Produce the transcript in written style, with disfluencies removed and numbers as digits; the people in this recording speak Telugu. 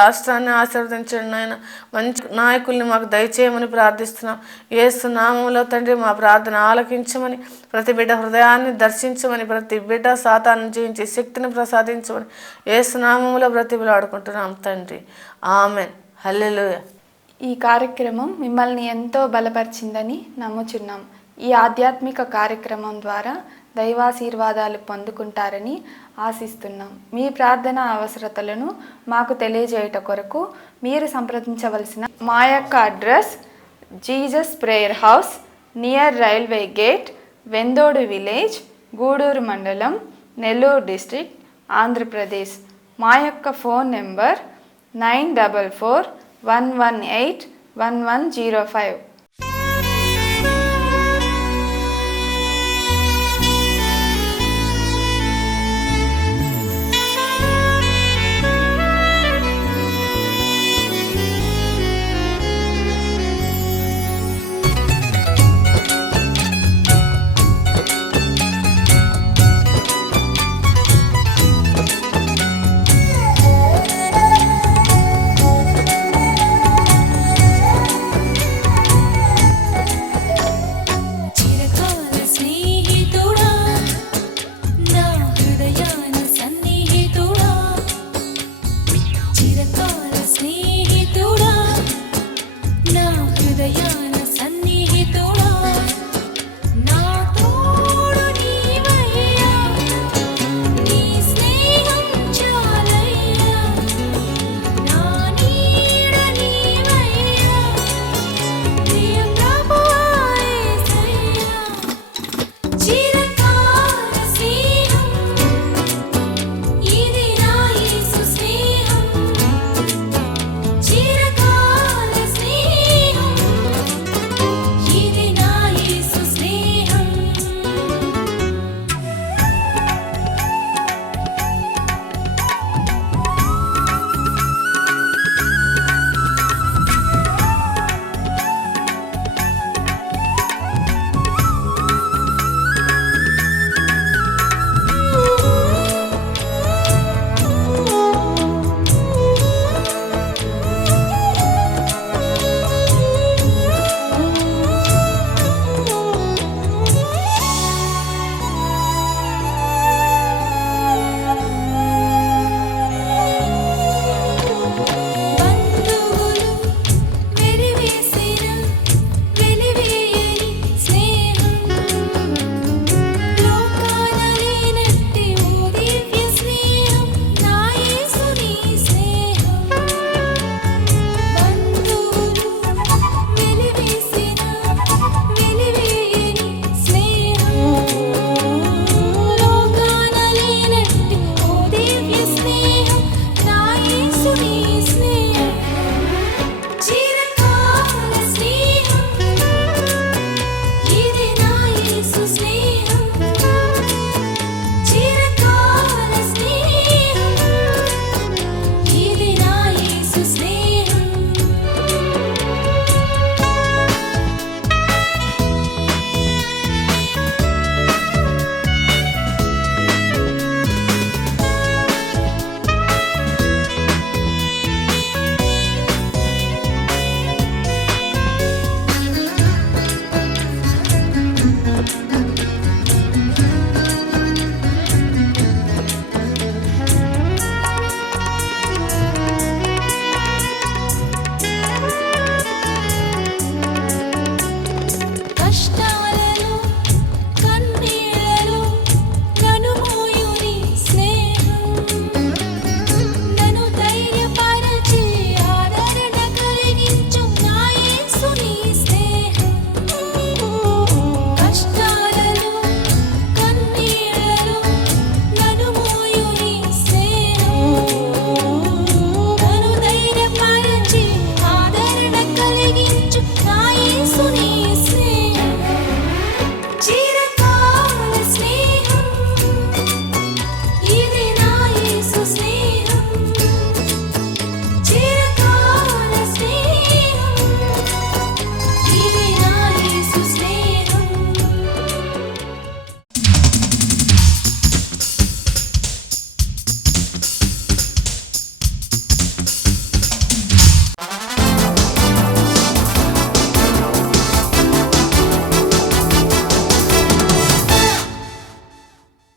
రాష్ట్రాన్ని ఆశీర్వదించండి నాయన. మంచి నాయకుల్ని మాకు దయచేయమని ప్రార్థిస్తున్నాం. యేసు నామములో తండ్రి మా ప్రార్థన ఆలకించమని, ప్రతి బిడ్డ హృదయాన్ని దర్శించమని, ప్రతి బిడ్డ సాతాను జయించి శక్తిని ప్రసాదించమని యేసు నామములో బ్రతిమలాడుకుంటున్నాం తండ్రి. ఆమెన్. హల్లెలూయా. ఈ కార్యక్రమం మిమ్మల్ని ఎంతో బలపరిచిందని నమ్ముచున్నాం. ఈ ఆధ్యాత్మిక కార్యక్రమం ద్వారా దైవాశీర్వాదాలు పొందుకుంటారని ఆశిస్తున్నాం. మీ ప్రార్థన అవసరతలను మాకు తెలియజేయట కొరకు మీరు సంప్రదించవలసిన మా యొక్క address Jesus prayer house, near railway gate, Vendodu village, Gudur మండలం, నెల్లూరు డిస్ట్రిక్ట్, ఆంధ్రప్రదేశ్. మా యొక్క ఫోన్ నెంబర్ 9441181105. చిరకాల స్నేహితుడా నా హృదయ